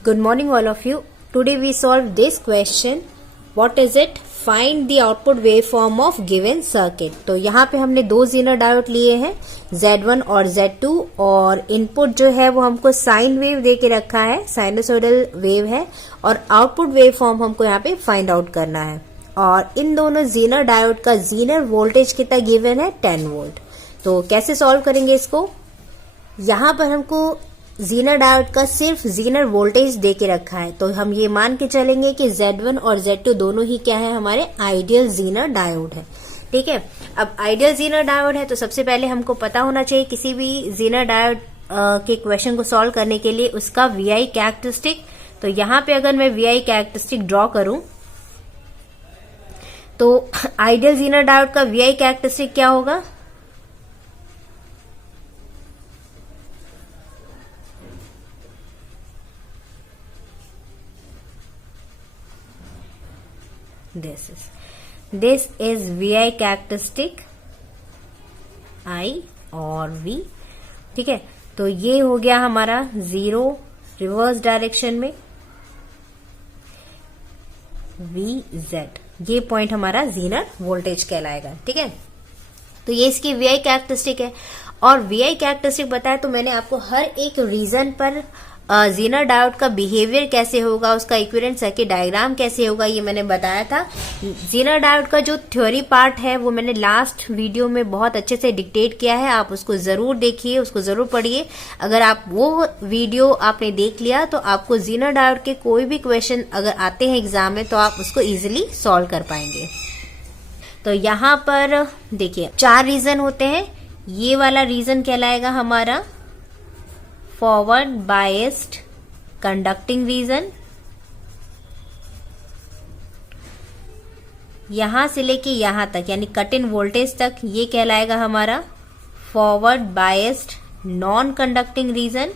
Good morning all of you. Today we solve this question. What is it? Find the output waveform of given circuit. तो यहाँ पे हमने दो Zener diode लिए हैं Z1 और Z2 और इनपुट जो है वो हमको साइन वेव दे के रखा है, साइनोसॉइडल वेव है और आउटपुट वेव फॉर्म हमको यहाँ पे फाइंड आउट करना है। और इन दोनों जीनर डायोड का जीनर वोल्टेज कितना गिवन है 10 वोल्ट। तो कैसे सॉल्व करेंगे इसको? यहाँ पर हमको जीनर डायोड का सिर्फ जीनर वोल्टेज दे के रखा है, तो हम ये मान के चलेंगे कि Z1 और Z2 दोनों ही क्या है, हमारे आइडियल जीनर डायोड है। ठीक है, अब आइडियल जीनर डायोड है तो सबसे पहले हमको पता होना चाहिए किसी भी जीनर डायोड के क्वेश्चन को सॉल्व करने के लिए उसका VI कैरेक्टरिस्टिक। तो यहाँ पे अगर मैं VI कैरेक्टरिस्टिक ड्रॉ करूं तो आइडियल जीनर डायोड का VI कैरेक्टरिस्टिक क्या होगा? This is VI characteristic I और V। ठीक है, तो ये हो गया हमारा 0 रिवर्स डायरेक्शन में VZ, ये पॉइंट हमारा जीनर वोल्टेज कहलाएगा। ठीक है, तो ये इसकी VI कैरेक्टरिस्टिक है और VI कैरेक्टरिस्टिक बताया तो मैंने आपको हर एक रीजन पर जीनर डायोड का बिहेवियर कैसे होगा, उसका इक्विवेलेंट सर्किट डायग्राम कैसे होगा, ये मैंने बताया था। जीनर डायोड का जो थ्योरी पार्ट है वो मैंने लास्ट वीडियो में बहुत अच्छे से डिक्टेट किया है, आप उसको जरूर देखिए, उसको जरूर पढ़िए। अगर आप वो वीडियो आपने देख लिया तो आपको जीनर डायोड के कोई भी क्वेश्चन अगर आते हैं एग्जाम में तो आप उसको इजिली सॉल्व कर पाएंगे। तो यहाँ पर देखिए 4 रीजन होते हैं। ये वाला रीजन कहलाएगा हमारा फॉरवर्ड बायस्ड कंडक्टिंग रीजन। यहां से लेके यहां तक यानी कट इन वोल्टेज तक ये कहलाएगा हमारा forward biased non conducting region.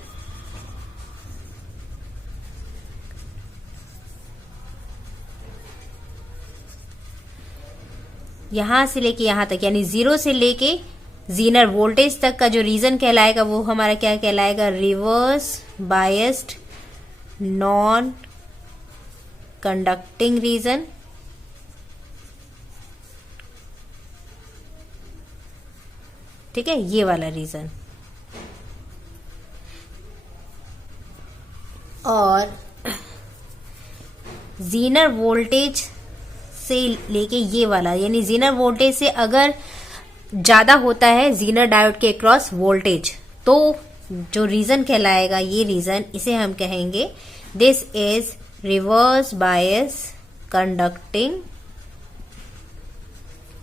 यहां से लेके यहां तक यानी 0 से लेके जीनर वोल्टेज तक का जो रीजन कहलाएगा वो हमारा क्या कहलाएगा? Reverse biased non conducting region. ठीक है, ये वाला रीजन। और जीनर वोल्टेज से लेके ये वाला यानी जीनर वोल्टेज से अगर ज्यादा होता है जीनर डायोड के क्रॉस वोल्टेज तो जो रीजन कहलाएगा ये रीजन, इसे हम कहेंगे this is reverse bias conducting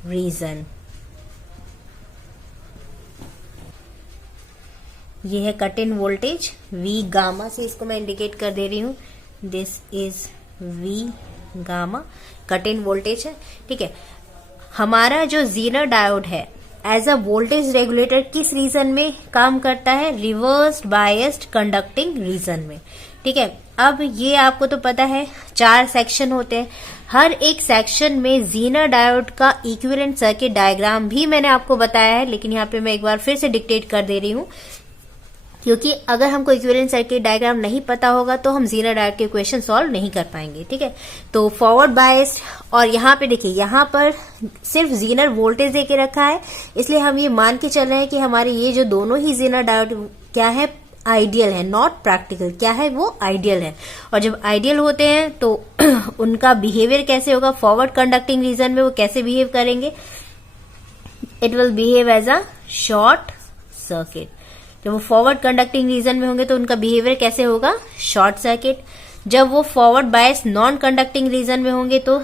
region. ये है cut in voltage V gamma से, इसको मैं इंडिकेट कर दे रही हूं, this is V gamma, cut in voltage है। ठीक है, हमारा जो जीनर डायोड है एज अ वोल्टेज रेगुलेटर किस रीजन में काम करता है? रिवर्स्ड बायस्ड कंडक्टिंग रीजन में। ठीक है, अब ये आपको तो पता है 4 सेक्शन होते हैं, हर एक सेक्शन में जीनर डायोड का इक्विवेलेंट सर्किट डायग्राम भी मैंने आपको बताया है, लेकिन यहाँ पे मैं एक बार फिर से डिक्टेट कर दे रही हूँ क्योंकि अगर हमको इक्विवेलेंट सर्किट डायग्राम नहीं पता होगा तो हम जीनर डायोड के क्वेश्चन सॉल्व नहीं कर पाएंगे। ठीक है, तो फॉरवर्ड बायस्ड और यहाँ पे देखिए यहाँ पर सिर्फ जीनर वोल्टेज देके रखा है, इसलिए हम ये मान के चल रहे हैं कि हमारे ये जो दोनों ही जीनर डायोड क्या है, आइडियल है, नॉट प्रैक्टिकल। क्या है वो? आइडियल है। और जब आइडियल होते हैं तो उनका बिहेवियर कैसे होगा? फॉरवर्ड कंडक्टिंग रीजन में वो कैसे बिहेव करेंगे? It will behave as a short circuit. जब वो फॉरवर्ड कंडक्टिंग रीजन में होंगे तो उनका बिहेवियर कैसे होगा? Short circuit. जब वो forward bias non conducting region में होंगे तो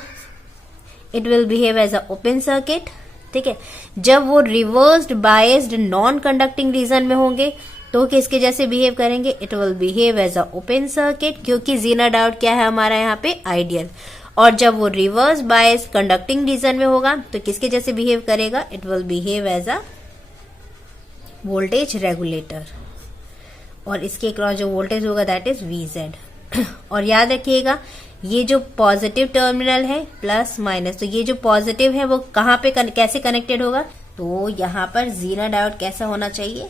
it will behave as a open circuit. ठीक है, जब वो reversed biased non conducting region में होंगे तो किसके जैसे बिहेव करेंगे? It will behave as a open circuit, क्योंकि जीनर डायोड क्या है हमारा यहाँ पे? आइडियल। और जब वो रिवर्स बायस कंडक्टिंग रीजन में होगा तो किसके जैसे बिहेव करेगा? It will behave as a voltage regulator और इसके क्रॉस जो वोल्टेज होगा दैट इज VZ। और याद रखिएगा ये जो पॉजिटिव टर्मिनल है प्लस माइनस, तो ये जो पॉजिटिव है वो कहाँ पे कैसे कनेक्टेड होगा? तो यहाँ पर जीनर डायोड कैसा होना चाहिए?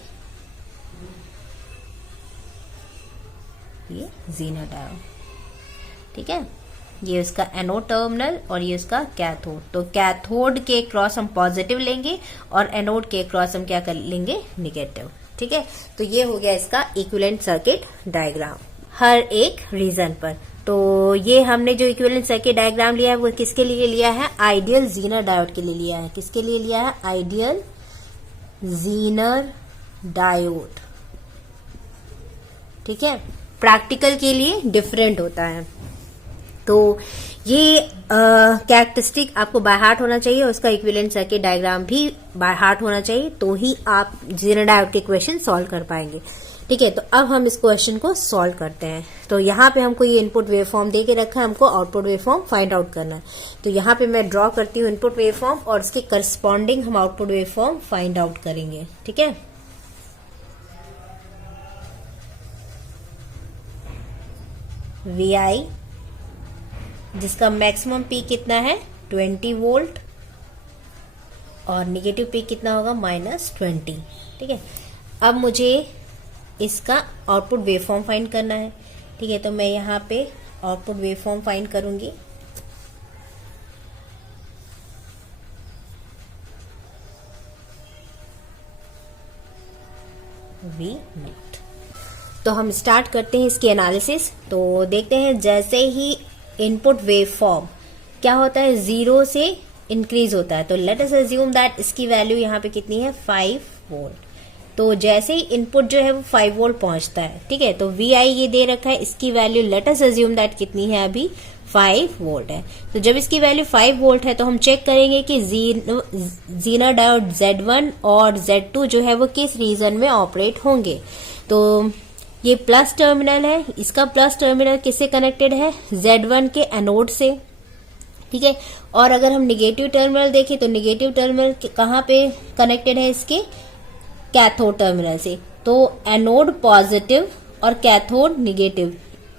ये जीनर डायोड। ठीक है, ये उसका एनोड टर्मिनल और ये उसका कैथोड। तो कैथोड के क्रॉस हम पॉजिटिव लेंगे और एनोड के क्रॉस हम क्या कर लेंगे, निगेटिव। ठीक है, तो ये हो गया इसका इक्विवेलेंट सर्किट डायग्राम हर एक रीजन पर। तो ये हमने जो इक्विवेलेंट सर्किट डायग्राम लिया है वो किसके लिए लिया है, आइडियल जीनर डायोड के लिए लिया है। किसके लिए लिया है, आइडियल जीनर डायोड। ठीक है, प्रैक्टिकल के लिए डिफरेंट होता है। तो ये कैरेक्टरिस्टिक आपको बाय हार्ट होना चाहिए और उसका इक्विवेलेंट सर्किट डायग्राम भी बाय हार्ट होना चाहिए, तो ही आप जीनर डायोड के क्वेश्चन सॉल्व कर पाएंगे। ठीक है, तो अब हम इस क्वेश्चन को सॉल्व करते हैं। तो यहाँ पे हमको ये इनपुट वेवफॉर्म दे के रखा है, हमको आउटपुट वेवफॉर्म फाइंड आउट करना है। तो यहाँ पे मैं ड्रॉ करती हूँ इनपुट वेवफॉर्म और इसके करस्पॉन्डिंग हम आउटपुट वेवफॉर्म फाइंड आउट करेंगे। ठीक है, VI जिसका मैक्सिमम पीक कितना है 20 वोल्ट और निगेटिव पीक कितना होगा -20। ठीक है, अब मुझे इसका आउटपुट वेवफॉर्म फाइंड करना है। ठीक है, तो मैं यहाँ पे आउटपुट वेवफॉर्म फाइंड करूंगी। V0। तो हम स्टार्ट करते हैं इसकी एनालिसिस। तो देखते हैं जैसे ही इनपुट वेवफॉर्म क्या होता है, 0 से इंक्रीज होता है। तो लेट अस अज्यूम दैट इसकी वैल्यू यहाँ पे कितनी है 5 वोल्ट। तो जैसे ही इनपुट जो है वो 5 वोल्ट पहुंचता है, ठीक है, तो VI ये दे रखा है, इसकी value let us assume that कितनी है, अभी 5 वोल्ट है। तो जब इसकी वैल्यू 5 वोल्ट है तो हम चेक करेंगे कि जीनर डायोड Z1 और Z2 जो है वो किस रीजन में ऑपरेट होंगे। तो ये प्लस टर्मिनल है, इसका प्लस टर्मिनल किससे कनेक्टेड है, Z1 के एनोड से। ठीक है, और अगर हम निगेटिव टर्मिनल देखें तो निगेटिव टर्मिनल कहाँ पे कनेक्टेड है, इसके कैथोड टर्मिनल से। तो एनोड पॉजिटिव और कैथोड निगेटिव,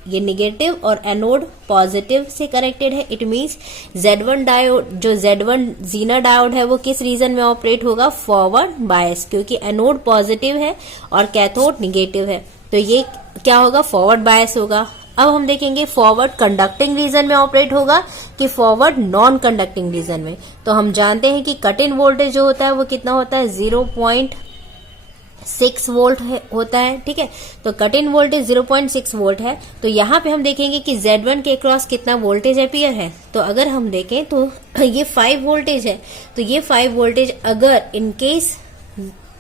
ये निगेटिव और एनोड पॉजिटिव से कनेक्टेड है। इट मींस Z1 डायोड, जो Z1 जीनर डायोड है वो किस रीजन में ऑपरेट होगा, फॉरवर्ड बायस, क्योंकि एनोड पॉजिटिव है और कैथोड निगेटिव है। तो ये क्या होगा, फॉरवर्ड बायस होगा। अब हम देखेंगे फॉरवर्ड कंडक्टिंग रीजन में ऑपरेट होगा कि फॉरवर्ड नॉन कंडक्टिंग रीजन में। तो हम जानते हैं कि कट इन वोल्टेज जो होता है वो कितना होता है, 0.6 वोल्ट होता है। ठीक है, तो कट इन वोल्टेज 0.6 वोल्ट है। तो यहाँ पे हम देखेंगे कि Z1 के क्रॉस कितना वोल्टेज अपीयर है। तो अगर हम देखें तो ये 5 वोल्टेज है। तो ये 5 वोल्टेज अगर इनकेस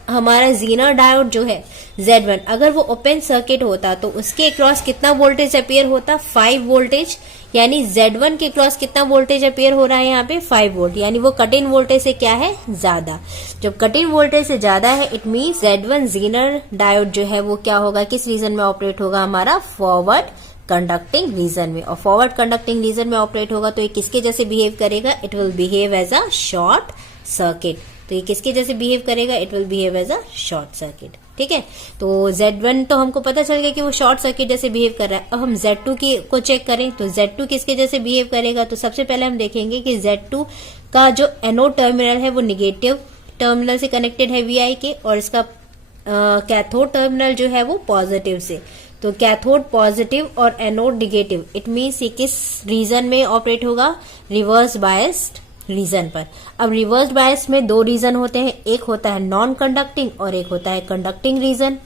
हमारा जीनर डायोड जो है Z1 अगर वो ओपन सर्किट होता तो उसके क्रॉस कितना वोल्टेज अपीयर होता, 5 वोल्टेज। यानी Z1 के क्रॉस कितना वोल्टेज अपीयर हो रहा है यहाँ पे 5 वोल्ट, यानी वो कट इन वोल्टेज से क्या है, ज्यादा। जब कट इन वोल्टेज से ज्यादा है it means Z1 Zener diode जो है वो क्या होगा, किस रीजन में ऑपरेट होगा, हमारा फॉरवर्ड कंडक्टिंग रीजन में। और फॉरवर्ड कंडक्टिंग रीजन में ऑपरेट होगा तो ये किसके जैसे बिहेव करेगा, it will behave as a short circuit. तो ये किसके जैसे बिहेव करेगा, it will behave as a short circuit. ठीक है, तो Z1 तो हमको पता चल गया कि वो शॉर्ट सर्किट जैसे बिहेव कर रहा है। अब हम Z2 को चेक करें तो Z2 किसके जैसे बिहेव करेगा। तो सबसे पहले हम देखेंगे कि Z2 का जो एनोड टर्मिनल है वो निगेटिव टर्मिनल से कनेक्टेड है VI के, और इसका कैथोड टर्मिनल जो है वो पॉजिटिव से। तो कैथोड पॉजिटिव और एनोड निगेटिव, इट मीन्स ये किस रीजन में ऑपरेट होगा, रिवर्स बायस्ड रीजन पर। अब रिवर्स बायस में 2 रीजन होते हैं, एक होता है नॉन कंडक्टिंग और एक होता है कंडक्टिंग रीजन।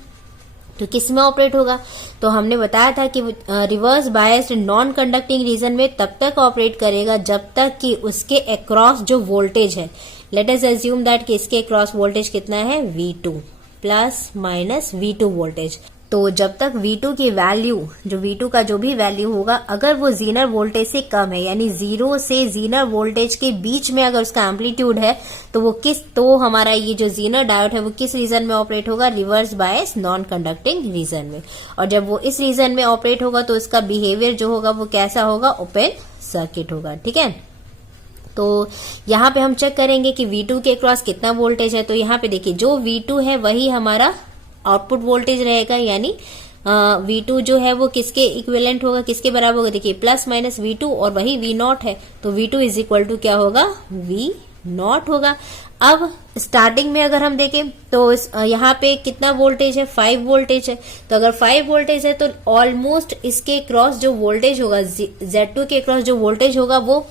तो किस में ऑपरेट होगा, तो हमने बताया था कि reverse biased non conducting region में तब तक ऑपरेट करेगा जब तक कि उसके अक्रॉस जो वोल्टेज है, लेट अस अज्यूम दैट कि इसके अक्रॉस वोल्टेज कितना है, V2 plus minus V2 voltage. तो जब तक V2 की वैल्यू, जो V2 का जो भी वैल्यू होगा, अगर वो जीनर वोल्टेज से कम है, यानी 0 से जीनर वोल्टेज के बीच में अगर उसका एम्पलीट्यूड है, तो वो तो हमारा ये जो जीनर डायोड है वो किस रीजन में ऑपरेट होगा, reverse bias non conducting region में। और जब वो इस रीजन में ऑपरेट होगा तो उसका बिहेवियर जो होगा वो कैसा होगा, ओपन सर्किट होगा। ठीक है, तो यहाँ पे हम चेक करेंगे कि V2 के क्रॉस कितना वोल्टेज है। तो यहाँ पे देखिए जो V2 है वही हमारा आउटपुट वोल्टेज रहेगा, यानी V2 जो है वो किसके इक्विवेलेंट होगा, किसके बराबर होगा, देखिए प्लस माइनस V2 और वही V0 है। तो V2 इज इक्वल टू क्या होगा, V0 होगा। अब स्टार्टिंग में अगर हम देखें तो यहाँ पे कितना वोल्टेज है, 5 वोल्टेज है। तो अगर 5 वोल्टेज है तो ऑलमोस्ट इसके क्रॉस जो वोल्टेज होगा, Z2 के क्रॉस जो वोल्टेज होगा वो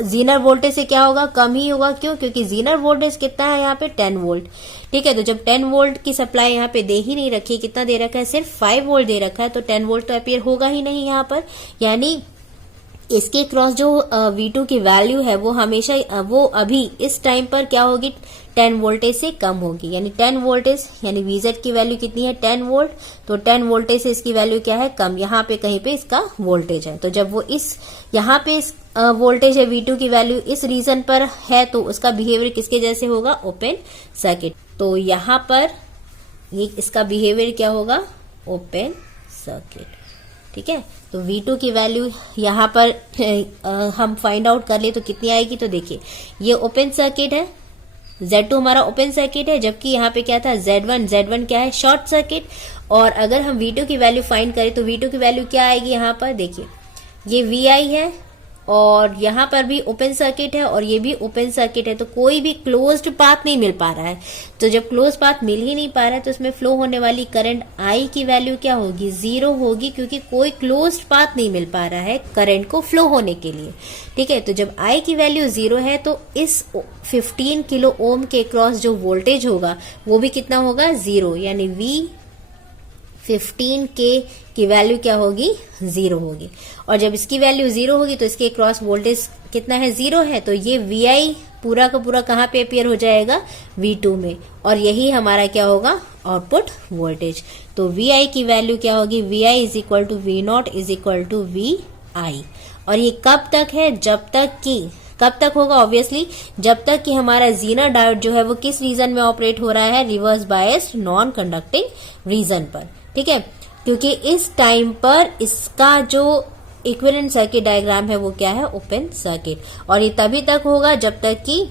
जीनर वोल्टेज से क्या होगा, कम ही होगा। क्यों? क्योंकि जीनर वोल्टेज कितना है यहाँ पे 10 वोल्ट। ठीक है, तो जब 10 वोल्ट की सप्लाई यहाँ पे दे ही नहीं रखी, कितना दे रखा है, सिर्फ 5 वोल्ट दे रखा है, तो 10 वोल्ट तो अपीयर होगा ही नहीं यहाँ पर। यानी इसके क्रॉस जो V2 की वैल्यू है वो हमेशा वो अभी इस टाइम पर क्या होगी, 10 वोल्टेज से कम होगी। यानी 10 वोल्टेज यानी VZ की वैल्यू कितनी है, 10 वोल्ट। तो 10 वोल्टेज से इसकी वैल्यू क्या है, कम। यहाँ पे कहीं पे इसका वोल्टेज है, तो जब वो यहाँ पे इस वोल्टेज है V2 की वैल्यू इस रीजन पर है तो उसका बिहेवियर किसके जैसे होगा, ओपन सर्किट। तो यहाँ पर ये इसका बिहेवियर क्या होगा, ओपन सर्किट। ठीक है, तो V2 की वैल्यू यहाँ पर हम फाइंड आउट कर ले तो कितनी आएगी। तो देखिए ये ओपन सर्किट है, Z2 हमारा ओपन सर्किट है, जबकि यहाँ पे क्या था, Z1 क्या है, शॉर्ट सर्किट। और अगर हम V2 की वैल्यू फाइंड करें तो V2 की वैल्यू क्या आएगी, यहाँ पर देखिए ये VI है और यहाँ पर भी ओपन सर्किट है और ये भी ओपन सर्किट है, तो कोई भी क्लोज्ड पाथ नहीं मिल पा रहा है। तो जब क्लोज पाथ मिल ही नहीं पा रहा है तो उसमें फ्लो होने वाली करंट I की वैल्यू क्या होगी, 0 होगी, क्योंकि कोई क्लोज्ड पाथ नहीं मिल पा रहा है करंट को फ्लो होने के लिए। ठीक है, तो जब I की वैल्यू 0 है तो इस 15 किलो ओम के क्रॉस जो वोल्टेज होगा वो भी कितना होगा, 0। यानी V15K की वैल्यू क्या होगी, 0 होगी। और जब इसकी वैल्यू 0 होगी तो इसके क्रॉस वोल्टेज कितना है, 0 है। तो ये VI पूरा का पूरा कहाँ पे अपियर हो जाएगा, V2 में। और यही हमारा क्या होगा, आउटपुट वोल्टेज। तो VI की वैल्यू क्या होगी, VI is equal to V0 is equal to VI। और ये कब तक है, जब तक कि कब तक होगा, ऑब्वियसली जब तक कि हमारा जीनर डायोड जो है वो किस रीजन में ऑपरेट हो रहा है, reverse biased non conducting region पर। ठीक है, क्योंकि इस टाइम पर इसका जो इक्विवेलेंट सर्किट डायग्राम है वो क्या है, ओपन सर्किट। और ये तभी तक होगा जब तक कि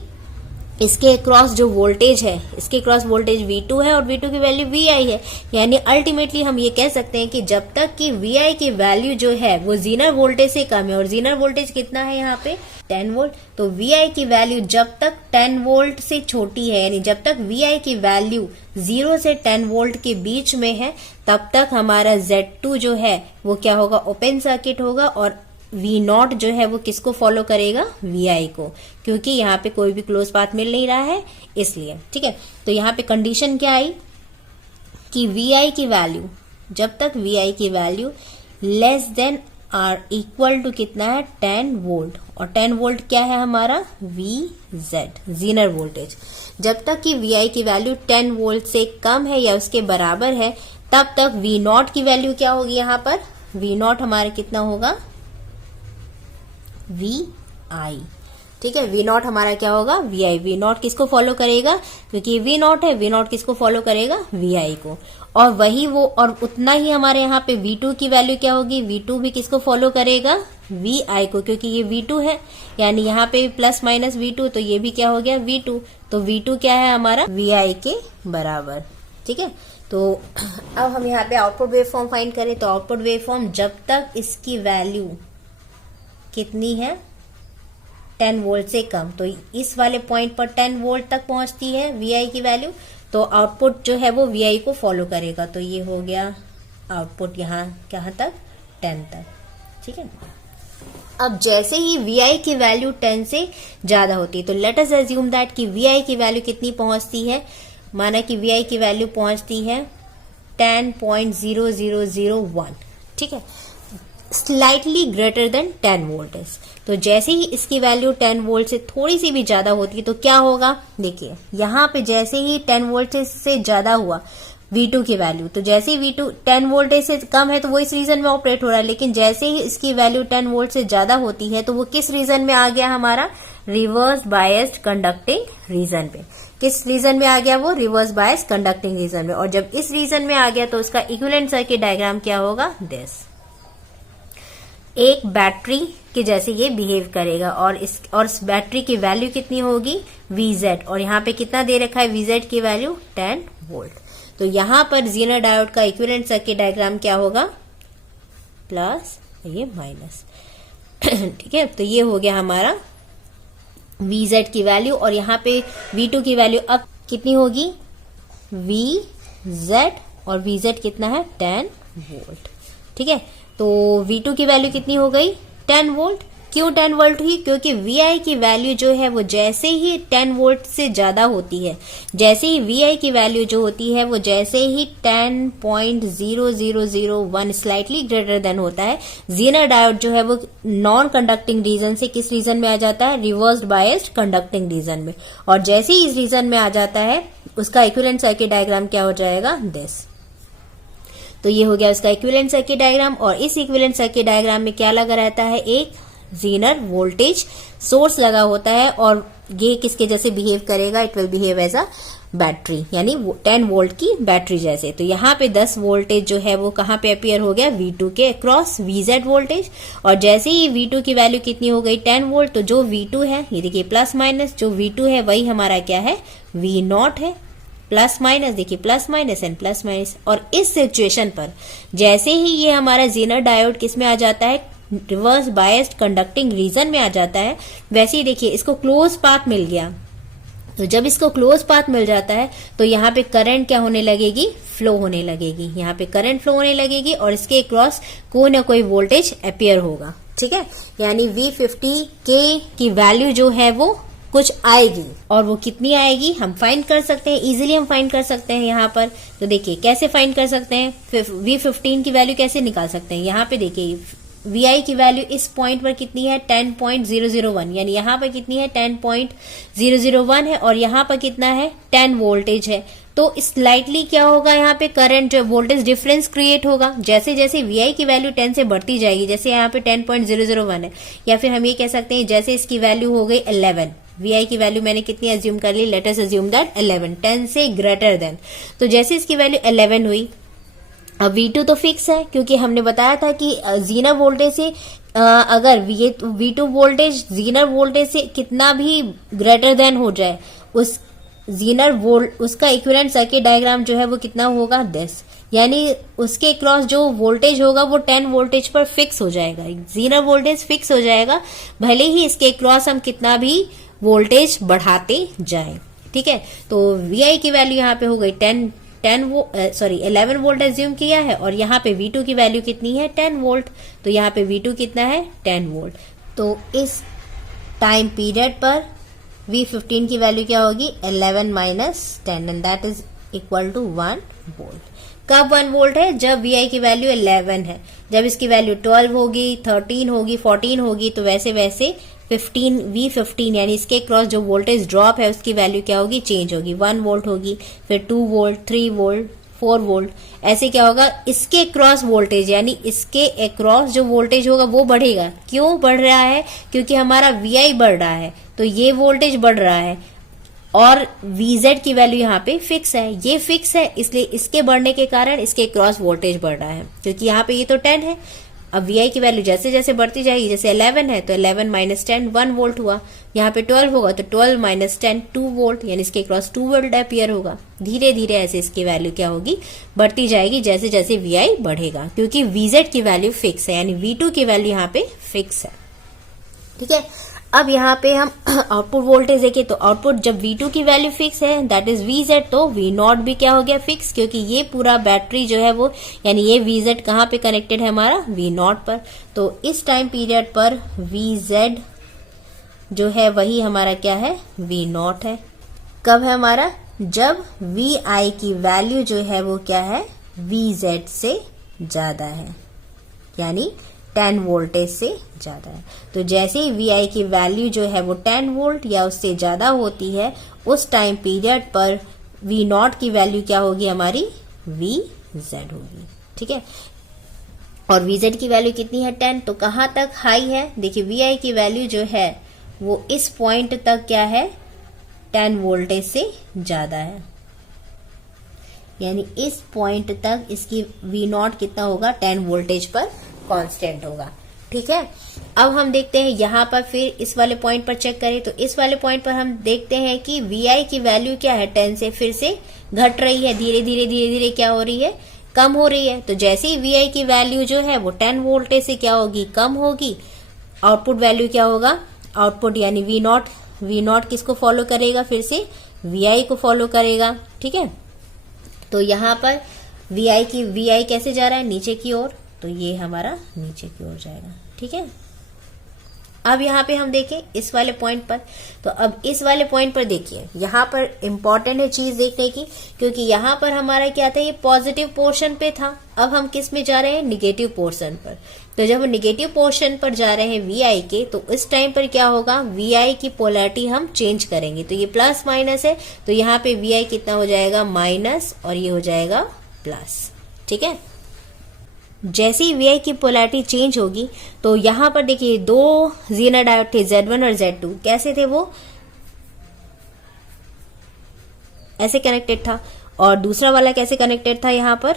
इसके क्रॉस जो वोल्टेज है, इसके क्रॉस वोल्टेज V2 है और V2 की वैल्यू VI है। यानी अल्टीमेटली हम ये कह सकते हैं कि जब तक कि VI की वैल्यू जो है वो जीनर वोल्टेज से कम है, और जीनर वोल्टेज कितना है यहाँ पे, 10 वोल्ट। तो VI की वैल्यू जब तक 10 वोल्ट से छोटी है, यानी जब तक VI की वैल्यू 0 से 10 वोल्ट के बीच में है, तब तक हमारा Z2 जो है वो क्या होगा, ओपन सर्किट होगा। और V0 जो है वो किसको फॉलो करेगा, VI को, क्योंकि यहाँ पे कोई भी क्लोज पाथ मिल नहीं रहा है इसलिए। ठीक है, तो यहाँ पे कंडीशन क्या आई कि VI की वैल्यू, जब तक VI की value less than or equal to कितना है, 10 वोल्ट। और 10 वोल्ट क्या है हमारा, VZ जीनर वोल्टेज। जब तक कि VI की वैल्यू 10 वोल्ट से कम है या उसके बराबर है, तब तक V0 की वैल्यू क्या होगी, यहाँ पर V0 हमारा कितना होगा, VI। ठीक है, V0 हमारा क्या होगा, VI। V0 किसको फॉलो करेगा, क्योंकि V0 है, V0 किसको फॉलो करेगा, VI को। और वही वो, और उतना ही हमारे यहाँ पे V2 की वैल्यू क्या होगी, V2 भी किसको फॉलो करेगा, VI को, क्योंकि ये V2 है। यानी यहाँ पे प्लस माइनस V2, तो ये भी क्या हो गया, V2। तो V2 क्या है हमारा, VI के बराबर। ठीक है, तो अब हम यहाँ पे आउटपुट वेवफॉर्म फाइंड करें तो आउटपुट वेवफॉर्म जब तक इसकी वैल्यू कितनी है, 10 वोल्ट से कम, तो इस वाले पॉइंट पर 10 वोल्ट तक पहुंचती है VI की वैल्यू, तो आउटपुट जो है वो VI को फॉलो करेगा। तो ये हो गया आउटपुट यहाँ कहाँ तक, 10 तक। ठीक है, अब जैसे ही VI की वैल्यू 10 से ज्यादा होती है तो लेट अस अज्यूम दैट कि VI की वैल्यू कितनी पहुंचती है, माना कि VI की वैल्यू पहुंचती है 10.0001। ठीक है, स्लाइटली ग्रेटर देन 10 वोल्टेज। तो जैसे ही इसकी वैल्यू 10 वोल्ट से थोड़ी सी भी ज्यादा होती है तो क्या होगा, देखिए यहाँ पे जैसे ही 10 वोल्ट से ज्यादा हुआ V2 की वैल्यू, तो जैसे ही V2 10 वोल्टेज से कम है तो वो इस रीजन में ऑपरेट हो रहा है, लेकिन जैसे ही इसकी वैल्यू 10 वोल्ट से ज्यादा होती है तो वो किस रीजन में आ गया, हमारा रिवर्स बायस्ड कंडक्टिंग रीजन पे। किस रीजन में आ गया वो, रिवर्स बायस्ड कंडक्टिंग रीजन में। और जब इस रीजन में आ गया तो उसका इक्विवेलेंट सर्किट डायग्राम क्या होगा, दिस, एक बैटरी के जैसे ये बिहेव करेगा। और इस बैटरी की वैल्यू कितनी होगी, VZ। और यहाँ पे कितना दे रखा है, VZ की वैल्यू 10 वोल्ट। तो यहाँ पर जीनर डायोड का इक्विवेलेंट सर्किट डायग्राम क्या होगा, प्लस ये माइनस। ठीक है, तो ये हो गया हमारा Vz की वैल्यू, और यहाँ पे V2 की वैल्यू अब कितनी होगी, Vz, और Vz कितना है 10 वोल्ट। ठीक है, तो V2 की वैल्यू कितनी हो गई 10 वोल्ट। क्यों 10 वोल्ट हुई, क्योंकि Vi की वैल्यू जो है वो जैसे ही 10 वोल्ट से ज्यादा होती है, जैसे ही Vi की वैल्यू जो होती है वो जैसे ही 10.0001 स्लाइटली ग्रेटर देन होता है, जीनर डायोड जो है वो नॉन कंडक्टिंग रीजन से किस रीजन में आ जाता है, रिवर्स्ड बायस्ड कंडक्टिंग रीजन में, और जैसे ही इस रीजन में आ जाता है उसका इक्विवेलेंट सर्किट डायग्राम क्या हो जाएगा, दिस। तो ये हो गया उसका इक्विवेलेंट सर्किट डायग्राम, और इस इक्विवेलेंट सर्किट डायग्राम में क्या लगा रहता है, एक जीनर वोल्टेज सोर्स लगा होता है, और ये किसके जैसे बिहेव करेगा, it will behave as a battery, यानी 10 वोल्ट की बैटरी जैसे। तो यहाँ पे 10 वोल्टेज जो है वो कहाँ पे अपियर हो गया, V2 के अक्रॉस Vz वोल्टेज, और जैसे ही V2 की वैल्यू कितनी हो गई 10 वोल्ट, तो जो V2 है ये देखिए प्लस माइनस, जो V2 है वही हमारा क्या है, V0 है, प्लस माइनस देखिए plus minus and plus minus. और इस सिचुएशन पर जैसे ही ये हमारा जीनर डायोड किस में आ जाता है, रिवर्स बायस्ड कंडक्टिंग रीजन में आ जाता है, वैसे ही देखिए इसको क्लोज पाथ मिल गया। तो जब इसको क्लोज पाथ मिल जाता है तो यहाँ पे करंट क्या होने लगेगी, फ्लो होने लगेगी, यहाँ पे करंट फ्लो होने लगेगी, और इसके क्रॉस कोई ना कोई वोल्टेज अपियर होगा। ठीक है, यानी V50 की वैल्यू जो है वो कुछ आएगी, और वो कितनी आएगी हम फाइंड कर सकते हैं, इजीली हम फाइंड कर सकते हैं यहाँ पर। तो देखिए कैसे फाइंड कर सकते हैं, V15 की वैल्यू कैसे निकाल सकते हैं, यहाँ पे देखिए Vi की वैल्यू इस पॉइंट पर कितनी है 10.001, यानी यहाँ पर कितनी है 10.001 है, और यहाँ पर कितना है 10 वोल्टेज है। तो स्लाइटली क्या होगा, यहाँ पे करंट जो वोल्टेज डिफरेंस क्रिएट होगा, जैसे जैसे Vi की वैल्यू 10 से बढ़ती जाएगी, जैसे यहाँ पे 10.001 है, या फिर हम ये कह सकते हैं जैसे इसकी वैल्यू हो गई 11, Vi की वैल्यू मैंने कितनी अज्यूम कर ली, लेट अस अज्यूम दैट 11, 10 से ग्रेटर देन। तो जैसे इसकी वैल्यू 11 हुई, अब V2 तो फिक्स है, क्योंकि हमने बताया था कि जीनर वोल्टेज से अगर V2 वोल्टेज जीनर वोल्टेज से कितना भी ग्रेटर देन हो जाए, उस जीनर उसका इक्विवेलेंट सर्किट डायग्राम जो है वो कितना होगा 10, यानी उसके क्रॉस जो वोल्टेज होगा वो 10 वोल्टेज पर फिक्स हो जाएगा, जीनर वोल्टेज फिक्स हो जाएगा, भले ही इसके क्रॉस हम कितना भी वोल्टेज बढ़ाते जाएं। ठीक है, तो Vi की वैल्यू यहाँ पे हो गई 11 वोल्ट एज्यूम किया है, और यहाँ पे V2 की वैल्यू कितनी है 10 वोल्ट, तो यहाँ पे V2 कितना है 10 वोल्ट। तो इस टाइम पीरियड पर V15 की वैल्यू क्या होगी 11 minus 10 and that is equal to 1 volt. कब 1 वोल्ट है, जब Vi की वैल्यू 11 है, जब इसकी वैल्यू 12 होगी, 13 होगी, 14 होगी, तो वैसे वैसे V15 यानी इसके क्रॉस जो वोल्टेज ड्रॉप है उसकी वैल्यू क्या होगी, चेंज होगी, 1 वोल्ट होगी, फिर 2 वोल्ट, 3 वोल्ट, 4 वोल्ट, ऐसे क्या होगा, इसके क्रॉस वोल्टेज यानी इसके अक्रॉस जो वोल्टेज होगा वो बढ़ेगा। क्यों बढ़ रहा है, क्योंकि हमारा Vi बढ़ रहा है, तो ये वोल्टेज बढ़ रहा है, और Vz की वैल्यू यहाँ पे फिक्स है, ये फिक्स है, इसलिए इसके बढ़ने के कारण इसके क्रॉस वोल्टेज बढ़ रहा है, क्योंकि यहाँ पे ये तो 10 है। अब Vi की वैल्यू जैसे जैसे बढ़ती जाएगी, जैसे 11 है तो 11 माइनस 10 1 वोल्ट हुआ, यहाँ पे 12 होगा तो 12 माइनस 10 2 वोल्ट, यानी इसके क्रॉस 2 वोल्ट अपियर होगा। धीरे धीरे ऐसे इसकी वैल्यू क्या होगी, बढ़ती जाएगी जैसे जैसे Vi बढ़ेगा, क्योंकि Vz की वैल्यू फिक्स है, यानी V2 की वैल्यू यहाँ पे फिक्स है। ठीक है, अब यहाँ पे हम आउटपुट वोल्टेज देखें, तो आउटपुट जब V2 की वैल्यू फिक्स है दैट इज Vz, तो V0 भी क्या हो गया फिक्स, क्योंकि ये पूरा बैटरी जो है वो, यानी ये Vz कहाँ पे कनेक्टेड है हमारा V0 पर। तो इस टाइम पीरियड पर Vz जो है वही हमारा क्या है V0 है। कब है हमारा, जब Vi की वैल्यू जो है वो क्या है Vz से ज्यादा है, यानी 10 वोल्टेज से ज्यादा है। तो जैसे ही Vi की वैल्यू जो है वो 10 वोल्ट या उससे ज्यादा होती है, उस टाइम पीरियड पर V0 की वैल्यू क्या होगी हमारी Vz होगी। ठीक है, और Vz की वैल्यू कितनी है 10, तो कहाँ तक हाई है, देखिए Vi की वैल्यू जो है वो इस पॉइंट तक क्या है 10 वोल्टेज से ज्यादा है, यानी इस पॉइंट तक इसकी V0 कितना होगा 10 वोल्टेज पर कांस्टेंट होगा। ठीक है, अब हम देखते हैं यहाँ पर, फिर इस वाले पॉइंट पर चेक करें, तो इस वाले पॉइंट पर हम देखते हैं कि Vi की वैल्यू क्या है 10 से फिर से घट रही है, धीरे धीरे क्या हो रही है, कम हो रही है। तो जैसे ही Vi की वैल्यू जो है वो 10 वोल्टेज से क्या होगी, कम होगी, आउटपुट वैल्यू क्या होगा, आउटपुट यानी V0 V0 किसको फॉलो करेगा, फिर से VI को फॉलो करेगा। ठीक है, तो यहाँ पर VI कैसे जा रहा है, नीचे की ओर, तो ये हमारा नीचे की ओर जाएगा। ठीक है, अब यहाँ पे हम देखें इस वाले पॉइंट पर, तो अब इस वाले पॉइंट पर देखिए, यहाँ पर इंपॉर्टेंट है चीज देखने की, क्योंकि यहाँ पर हमारा क्या था, ये पॉजिटिव पोर्शन पे था। अब हम किस में जा रहे हैं, निगेटिव पोर्शन पर। तो जब हम निगेटिव पोर्शन पर जा रहे हैं VI के, तो इस टाइम पर क्या होगा, VI की पोलैरिटी हम चेंज करेंगे। तो ये प्लस माइनस है, तो यहाँ पे VI कितना हो जाएगा, माइनस, और ये हो जाएगा प्लस। ठीक है, जैसे ही VI की पोलैरिटी चेंज होगी, तो यहां पर देखिए दो जीना डायोड थे, Z1 और Z2, कैसे थे, वो ऐसे कनेक्टेड था, और दूसरा वाला कैसे कनेक्टेड था, यहां पर